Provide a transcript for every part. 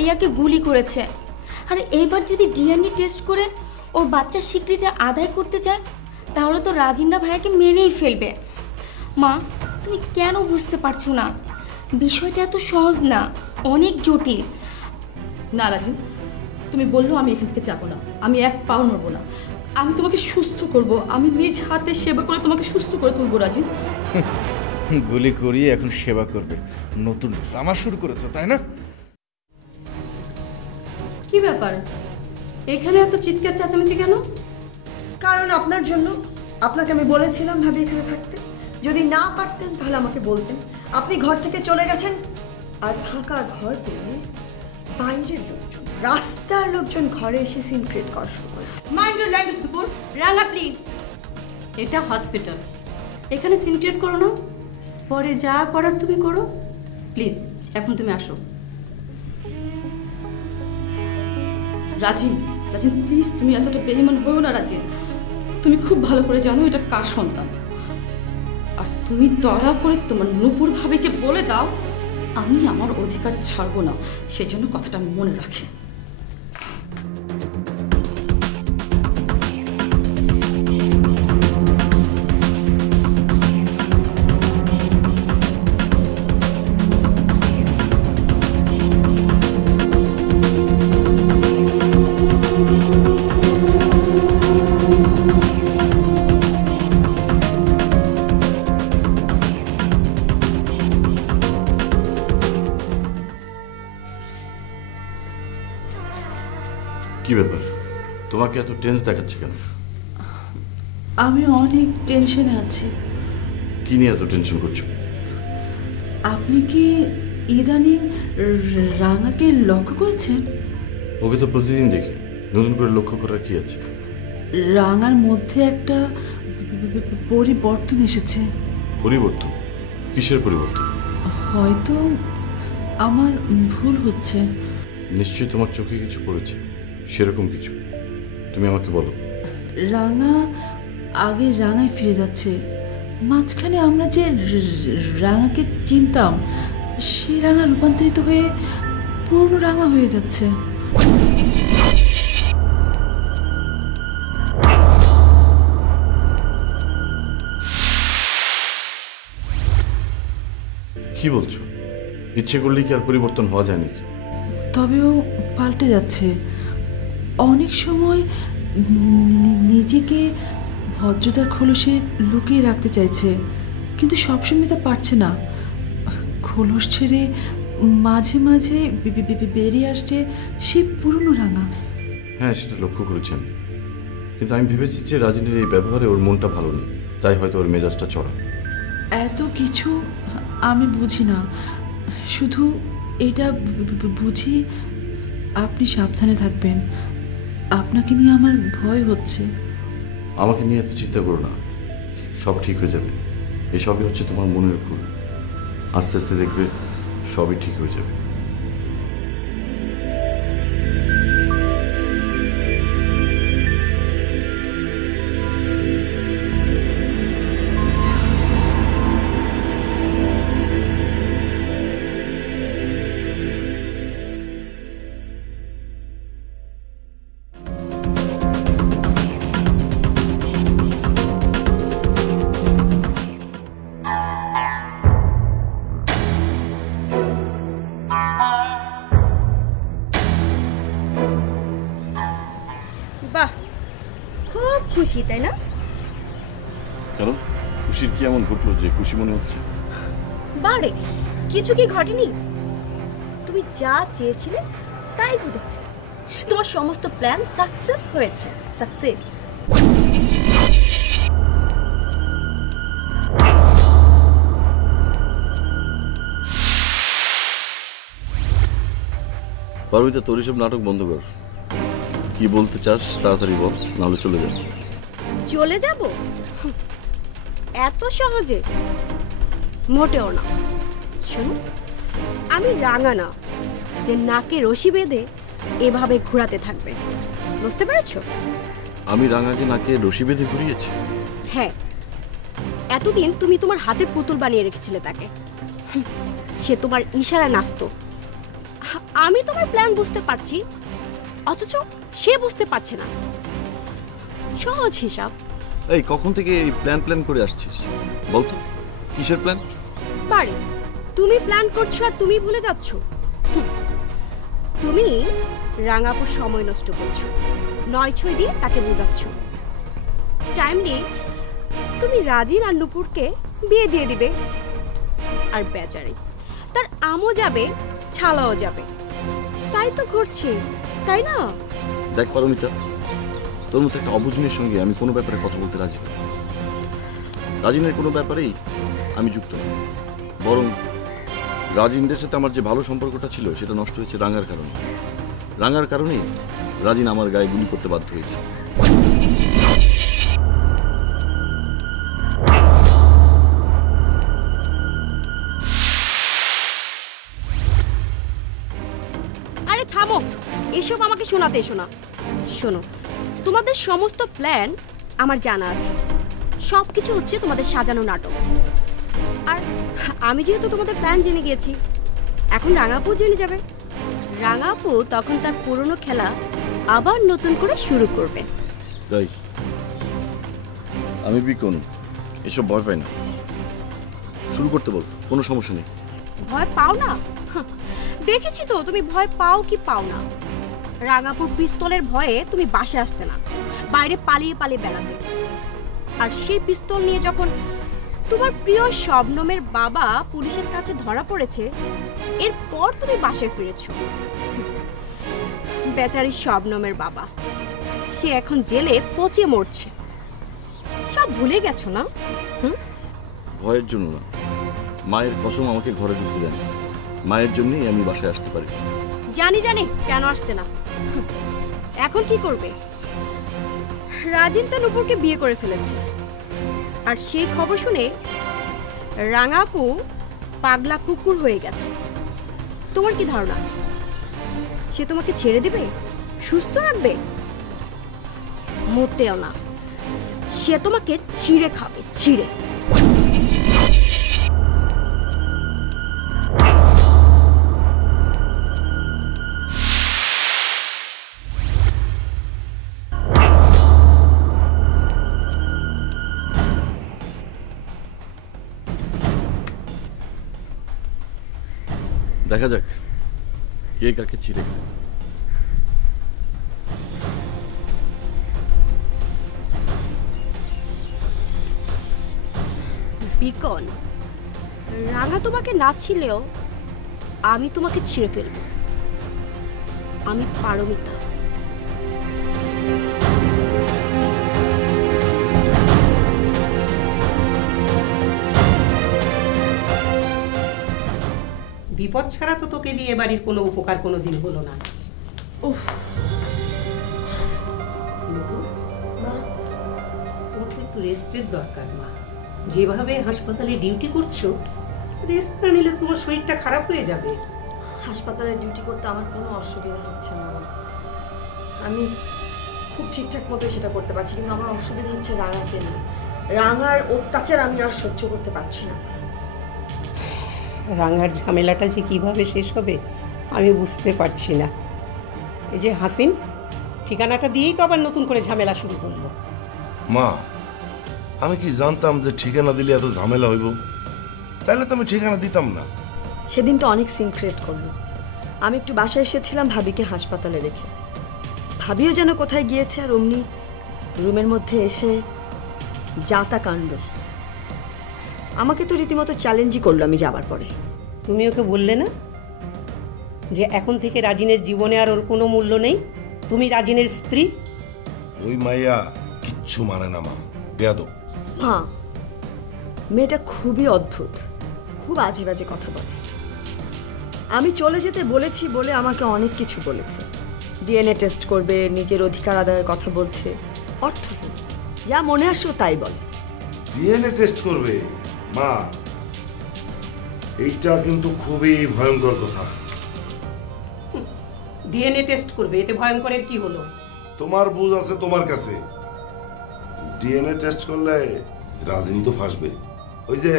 ভাইয়াকে গুলি করেছে। আর এইবার যদি ডিএনএ টেস্ট করে ওর বাচ্চার স্বীকৃতি আদায় করতে চায় তাহলে তো রাজিনা ভাইয়াকে মেরেই ফেলবে। মা, তুমি কেন বুঝতে পারছো না? বিষয়টা এত সহজ না, অনেক জটিল। না রাজিন, তুমি বললো আমি এখান থেকে যাবো না, আমি এক পাও নড়বো না। আমি তোমাকে সুস্থ করব, আমি নিজ হাতে সেবা করে তোমাকে সুস্থ করে তুলবো রাজিন। গুলি করিয়ে এখন সেবা করবে, নতুন ড্রামা শুরু করেছো তাই না? কি ব্যাপার, এখানে এত চিৎকার চেঁচামেচি কেন? কারণ আপনার জন্য। আপনাকে আমি বলেছিলাম ভাবি এখানে থাকতে, যদি না পারতেন তাহলে আমাকে বলতেন। আপনি ঘর থেকে চলে গেছেন, আর ফাঁকা ঘর পেয়ে বাইরের লোকজন, রাস্তার লোকজন ঘরে এসে সিন ক্রিয়েট করা শুরু করেছে। মাইন্ড ইউর ল্যাঙ্গুয়েজ দুপুর। রাঙা প্লিজ, এটা হসপিটাল, এখানে সিন ক্রিয়েট করো না, পরে যা করার তুমি করো। প্লিজ এখন তুমি আসো। রাজিন, রাজিন প্লিজ, তুমি এতটা বেঈমান হয়েও না রাজিন। তুমি খুব ভালো করে জানো এটা কার সন্তান, আর তুমি দয়া করে তোমার নূপুর ভাবিকে বলে দাও আমি আমার অধিকার ছাড়বো না, সেজন্য কথাটা মনে রাখি। কি ব্যাপার, তোমাকে এত টেন্স দেখাচ্ছে কেন? আমি অনেক টেনশনে আছি। কি নিয়ে এত টেনশন করছো? আপনি কি ইদানিং রাঙাকে লক্ষ্য করেছেন? ওকে তো প্রতিদিন দেখি, নতুন করে লক্ষ্য করার কি আছে? রাঙার মধ্যে একটা পরিবর্তন এসেছে। পরিবর্তন? কিসের পরিবর্তন? হয়তো আমার ভুল হচ্ছে। নিশ্চয়ই তোমার চোখে কিছু পড়েছে, সেরকম কিছু তুমি আমাকে বলো। রাঙা আগে রাঙায় ফিরে যাচ্ছে, মাঝখানে আমরা যে রাঙাকে চিনতাম সে রাঙা রূপান্তরিত হয়ে পূর্ণ রাঙা হয়ে যাচ্ছে। কি বলছো? ইচ্ছে করলেই কি আর পরিবর্তন হওয়া যায় নাকি? তবেও পাল্টে যাচ্ছে। অনেক সময় নিজেকে ভদ্রতার খোলসে লুকিয়ে রাখতে চাইছে, কিন্তু সবসময় তা পারছে না। খোলস ছেড়ে মাঝে মাঝে বেরিয়ে আসছে সেই পুরনো রাঙা। হ্যাঁ, সেটা লক্ষ্য করেছি আমি, কিন্তু আমি ভেবেছি যে রাজিনীর এই ব্যবহারে ওর মনটা ভালো নেই, তাই হয়তো ওর মেজাজটা চড়া। এত কিছু আমি বুঝি না, শুধু এটা বুঝি আপনি সাবধানে থাকবেন। আপনাকে নিয়ে আমার ভয় হচ্ছে। আমাকে নিয়ে এত চিন্তা করো না, সব ঠিক হয়ে যাবে। এসবই হচ্ছে তোমার মনের ভুল, আস্তে আস্তে দেখবে সবই ঠিক হয়ে যাবে। বাহ, খুব খুশি তাই না? কেন, খুশির কি এমন ঘটলো যে খুশি মনে হচ্ছে? বারে কিছু কি ঘটেনি? তুমি যা চেয়েছিলে তাই ঘটেছে। তোমার সমস্ত প্ল্যান সাকসেস হয়েছে। সাকসেস। পারমিতা, তোর এসব নাটক বন্ধ কর। কি বলতে চাস তাড়াতাড়ি বল, নাহলে চলে যাব। চলে যাব? এত সহজে? মোটেও না। শোনো, আমি রাঙা না যে নাকে রশি বেঁধে এভাবে ঘোরাতে থাকবে, বুঝতে পেরেছো? আমি রাঙাকে নাকে রশি বেঁধে ঘুরিয়েছি? হ্যাঁ, এতদিন তুমি তোমার হাতে পুতুল বানিয়ে রেখেছিলে তাকে। সে তোমার ইশারা নাচতো। আমি তোমার প্ল্যান বুঝতে পারছি, অথচ সে বুঝতে পারছে না। সহজ হিসাব। এই কখন থেকে এই প্ল্যান করে আসছিস বলতো, কিসের প্ল্যান? পারে তুমি প্ল্যান করছো আর তুমি ভুলে যাচ্ছ। তুমি রাঙাপুর সময় নষ্ট করছো, 9-6 দিয়ে তাকে বোঝাচ্ছ। টাইমলি তুমি রাজিন আর নুপুরকে বিয়ে দিয়ে দিবে, আর বেচারি তার আমও যাবে ছালাও যাবে। তাই তো ঘটছে, তাই না? দেখ পারমিতা, তোর মতো একটা অবুঝ মেয়ের সঙ্গে আমি কোনো ব্যাপারে কথা বলতে রাজি না। রাজিনের কোনো ব্যাপারেই আমি যুক্ত না। বরং রাজিনদের সাথে আমার যে ভালো সম্পর্কটা ছিল সেটা নষ্ট হয়েছে রাঙার কারণে। রাঙার কারণেই রাজিন আমার গায়ে গুলি করতে বাধ্য হয়েছে। আরে থামো, এসব আমাকে শোনাতে এসো না। শোনো, তোমাদের সমস্ত প্ল্যান আমার জানা আছে। সব কিছু হচ্ছে তোমাদের সাজানো নাটক। আর আমি যেহেতু তোমাদের প্ল্যান জেনে গিয়েছি, এখন রাঙাপু জেনে যাবে। রাঙাপু তখন তার পুরনো খেলা আবার নতুন করে শুরু করবে। তাই আমি বিকন এসব ভয় পাই না, শুরু করতে বল, কোনো সমস্যা নেই। ভয় পাও না? দেখেছি তো তুমি ভয় পাও কি পাও না। রাঙাপুর পিস্তলের ভয়ে তুমি বাসে আসতে না, বাইরে পালিয়ে পালিয়ে বেড়াতে। আর সেই পিস্তল নিয়ে যখন তোমার প্রিয় শবনমের বাবা পুলিশের কাছে ধরা পড়েছে, এরপর তুমি বাসে ফিরেছো। বেচারি শবনমের বাবা, সে এখন জেলে পচে মরছে। সব ভুলে গেছো না? ভয়ের জন্য না, মায়ের কসম আমাকে ঘরে ঢুকতে দেন। মায়ের জন্যই আমি বাসায় আসতে পারি। জানি জানি কেন আসতে না। এখন কি করবে? রাজিন তো নুপুরকে বিয়ে করে ফেলেছে, আর সেই খবর শুনে রাঙাপু পাগলা কুকুর হয়ে গেছে। তোমার কি ধারণা সে তোমাকে ছেড়ে দেবে, সুস্থ রাখবে? মোটেও না, সে তোমাকে ছিঁড়ে খাবে, ছিঁড়ে। দেখা যাক কে কাকে ছিঁড়ে খায়। বিকন, রাঙা তোমাকে না ছিলেও আমি তোমাকে ছিঁড়ে ফেলব। আমি পারমিতা। বিপদ ছাড়া তো তোকে দিয়ে বাড়ির কোনো উপকার কোনো দিন হলো না। তোর তো একটু রেস্টের দরকার মা। যেভাবে হাসপাতালে ডিউটি করছো, রেস্ট না নিলে তোমার শরীরটা খারাপ হয়ে যাবে। হাসপাতালে ডিউটি করতে আমার কোনো অসুবিধা হচ্ছে না। আমি খুব ঠিকঠাক মতো সেটা করতে পারছি, কিন্তু আমার অসুবিধা হচ্ছে রাঙাকে নিয়ে। রাঙার অত্যাচার আমি আর সহ্য করতে পারছি না। রাঙার ঝামেলাটা যে কিভাবে শেষ হবে আমি বুঝতে পারছি না। এই যে হাসিন ঠিকানাটা দিয়েই তো আবার নতুন করে ঝামেলা শুরু করলো। মা, আমি কি জানতাম যে ঠিকানা দিলে এত ঝামেলা হইব? তাহলে তো আমি ঠিকানা দিতাম না। সেদিন তো অনেক সিন ক্রিয়েট করলো। আমি একটু বাসায় এসেছিলাম ভাবিকে হাসপাতালে রেখে। ভাবিও যেন কোথায় গিয়েছে, আর অমনি রুমের মধ্যে এসে যাতা কাণ্ড। আমাকে তো রীতিমতো চ্যালেঞ্জই করলো আমি যাবার পরে। তুমি ওকে বললে না যে এখন থেকে রাজিনের জীবনে আর ওর কোনো মূল্য নেই? তুমি রাজিনের স্ত্রী। ওই মাইয়া কিচ্ছু মানে না মা, বেয়াদব। মা, মেয়েটা খুবই অদ্ভুত, খুব আজে বাজে কথা বলে। আমি চলে যেতে বলেছি বলে আমাকে অনেক কিছু বলেছে। ডিএনএ টেস্ট করবে, নিজের অধিকার আদায়ের কথা বলছে। অর্থ কি? যা মনে আসো তাই বলে। ডিএনএ টেস্ট করবে? মা, এইটা কিন্তু খুবই ভয়ঙ্কর কথা। ডিএনএ টেস্ট করবে, এতে ভয়ঙ্করের কি হলো? তোমার বুঝ আছে তোমার কাছে। ডিএনএ টেস্ট করলে রাজিনী তো ফাঁসবে। ওই যে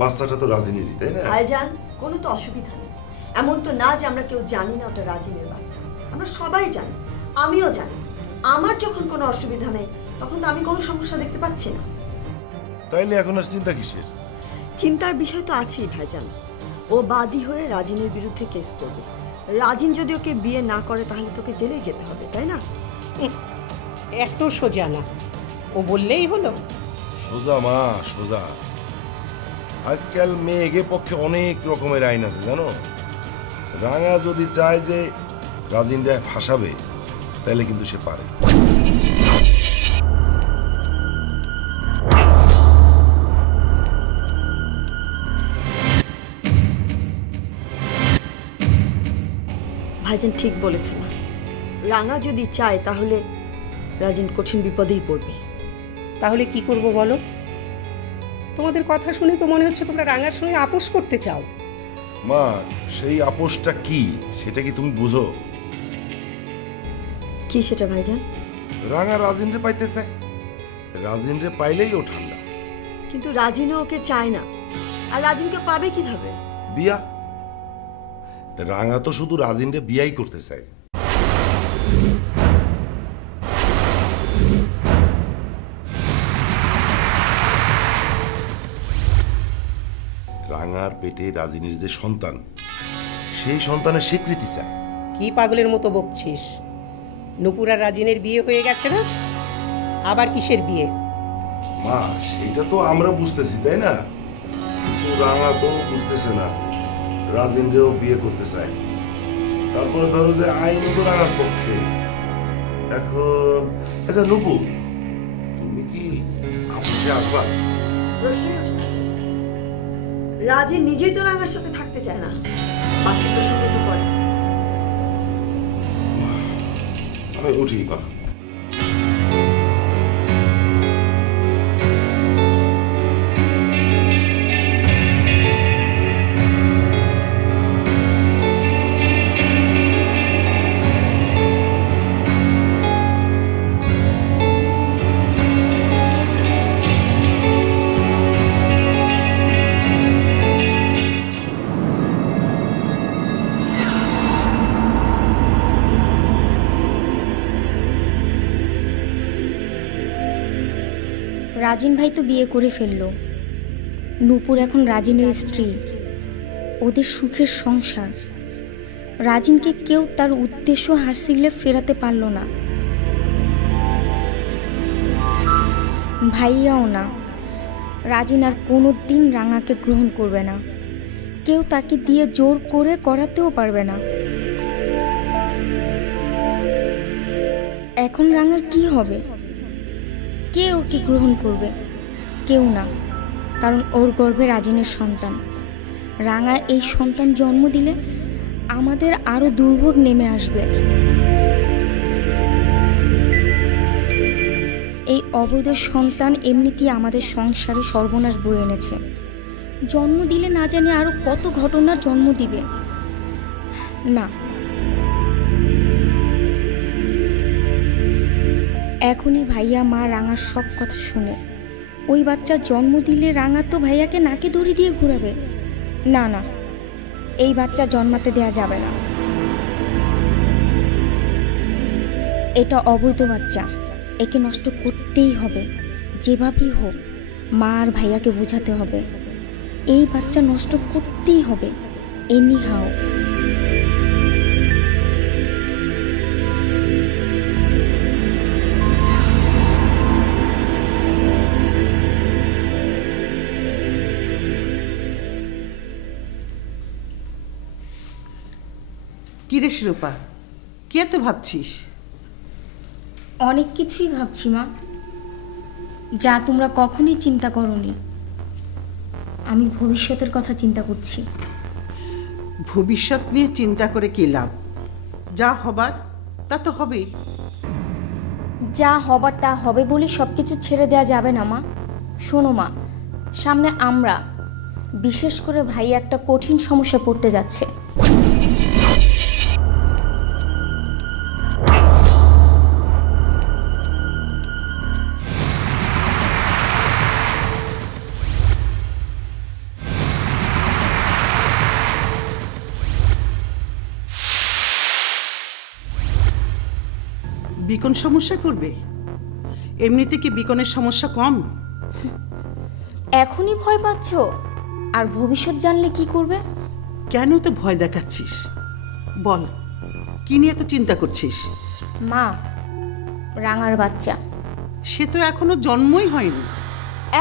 বাচ্চাটা তো রাজিনীরই, তাই না? ভাইজান, কোনো তো অসুবিধা নেই। এমন তো না যে আমরা কেউ জানি না ওটা রাজিনের বাচ্চা। আমরা সবাই জানি, আমিও জানি। আমার যখন কোনো অসুবিধা নেই তখন তো আমি কোনো সমস্যা দেখতে পাচ্ছি না। তাইলে এখন আর চিন্তা কিসের? চিন্তার বিষয় তো আছেই ভাইজান। ও বাদী হয়ে রাজিনের বিরুদ্ধে কেস করবে। রাজিন যদি ওকে বিয়ে না করে তাহলে তোকে জেলেই যেতে হবে, তাই না? এত সোজা না, ও বললেই হলো। সোজা মা, সোজা। আজকাল মেয়েকে পক্ষে অনেক রকমের আইন আছে জানো। রাঙা যদি চায় যে রাজিনরা ফাঁসাবে তাহলে কিন্তু সে পারে। ভাইজান ঠিক বলেছে না। রাঙা যদি চায় তাহলে রাজিন কঠিন বিপদেই পড়বে। তাহলে কি করব বলো? তোমাদের কথা শুনে তো মনে হচ্ছে তোমরা রাঙার সঙ্গে আপোষ করতে চাও। মা, সেই আপোষটা কি সেটা কি তুমি বুঝো? কি সেটা ভাইজান? রাঙা রাজিনরে পাইতে চায়, রাজিনরে পাইলেই ও ঠান্ডা। কিন্তু রাজিনও ওকে চায় না। আর রাজিনকে পাবে কিভাবে? বিয়া। রাঙা তো শুধু রাজিনরে বিয়াই করতে চায়। রাঙার পেটে রাজিনীর যে সন্তান, সেই সন্তানের স্বীকৃতি চায়। কি পাগলের মতো বকছিস? নূপুর আর রাজিনের বিয়ে হয়ে গেছে না? আবার কিসের বিয়ে? মা, সেটা তো আমরা বুঝতেছি তাই না, কিন্তু রাঙা তো বুঝতেছে না রাজিনরেও বিয়ে করতে চায়। তারপরে ধরো যে আইন তো রাঙার পক্ষে। এখন আচ্ছা নূপুর, তুমি কি আপোষে আসবা? প্রশ্নই ওঠে না। রাজিন নিজেই তো রাঙার সাথে থাকতে চায় না, বাকি প্রসঙ্গ তো করে। আমি উঠি মা। রাজিন ভাই তো বিয়ে করে ফেললো। নূপুর এখন রাজিনের স্ত্রী, ওদের সুখের সংসার। রাজিনকে কেউ তার উদ্দেশ্য হাসিলে ফেরাতে পারল না, ভাইয়াও না। রাজিন আর কোনো দিন রাঙাকে গ্রহণ করবে না, কেউ তাকে দিয়ে জোর করে করাতেও পারবে না। এখন রাঙার কি হবে? কে ওকে গ্রহণ করবে? কেউ না, কারণ ওর গর্ভে রাজিনের সন্তান। রাঙা এই সন্তান জন্ম দিলে আমাদের আরো দুর্ভোগ নেমে আসবে। এই অবৈধ সন্তান এমনিতেই আমাদের সংসারে সর্বনাশ বয়ে এনেছে। জন্ম দিলে না জানি আরো কত ঘটনার জন্ম দিবে। না, এখনই ভাইয়া মা রাঙার সব কথা শুনে ওই বাচ্চা জন্ম দিলে রাঙা তো ভাইয়াকে নাকে দড়ি দিয়ে ঘোরাবে। না না, এই বাচ্চা জন্মাতে দেয়া যাবে না। এটা অবৈধ বাচ্চা, একে নষ্ট করতেই হবে। যেভাবেই হোক মা আর ভাইয়াকে বোঝাতে হবে এই বাচ্চা নষ্ট করতেই হবে, এনি হাও। কিরে শিরোপা, কি এত ভাবছিস? অনেক কিছুই ভাবছি মা, যা তোমরা কখনোই চিন্তা করোনি। আমি ভবিষ্যতের কথা চিন্তা করছি। ভবিষ্যৎ নিয়ে চিন্তা করে কি লাভ? যা হবার তা তো হবেই। যা হবার তা হবে বলে সব কিছু ছেড়ে দেওয়া যাবে না মা। শোনো মা, সামনে আমরা, বিশেষ করে ভাই একটা কঠিন সমস্যায় পড়তে যাচ্ছে। বিকন সমস্যায় পড়বে? এমনিতে কি বিকনের সমস্যা কম? এখনই ভয় পাচ্ছ, আর ভবিষ্যৎ জানলে কি করবে? কেন তো ভয় দেখাচ্ছিস? বল, কি নিয়ে তো চিন্তা করছিস? মা, রাঙার বাচ্চা। সে তো এখনো জন্মই হয়নি।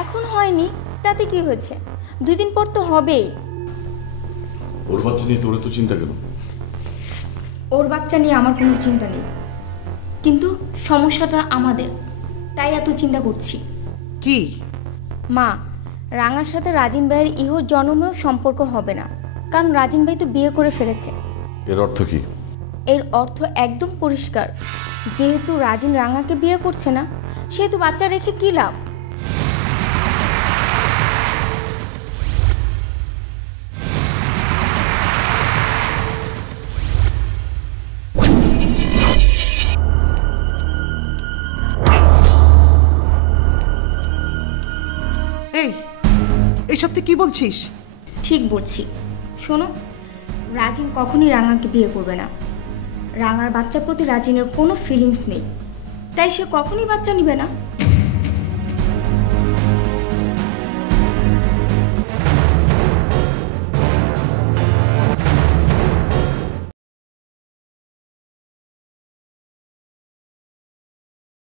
এখন হয়নি তাতে কি হয়েছে? 2 দিন পর তো হবেই। ওর বাচ্চা নিয়ে তোর তো চিন্তা কেন? ওর বাচ্চা নিয়ে আমার কোনো চিন্তা নেই, কিন্তু সমস্যাটা আমাদের, তাই এত চিন্তা করছি। কি? মা, রাঙার সাথে রাজিন ভাইয়ের ইহ জন্মেও সম্পর্ক হবে না, কারণ রাজিন ভাই তো বিয়ে করে ফেলেছে। এর অর্থ কি? এর অর্থ একদম পরিষ্কার, যেহেতু রাজিন রাঙাকে বিয়ে করছে না, সেহেতু বাচ্চা রেখে কী লাভ? এইসব তুই কি বলছিস? ঠিক বলছি। শোনো, রাজিন কখনই রাঙাকে বিয়ে করবে না। রাঙার বাচ্চার প্রতি রাজিনের কোনো ফিলিংস নেই, তাই সে কখনই বাচ্চা নেবে না।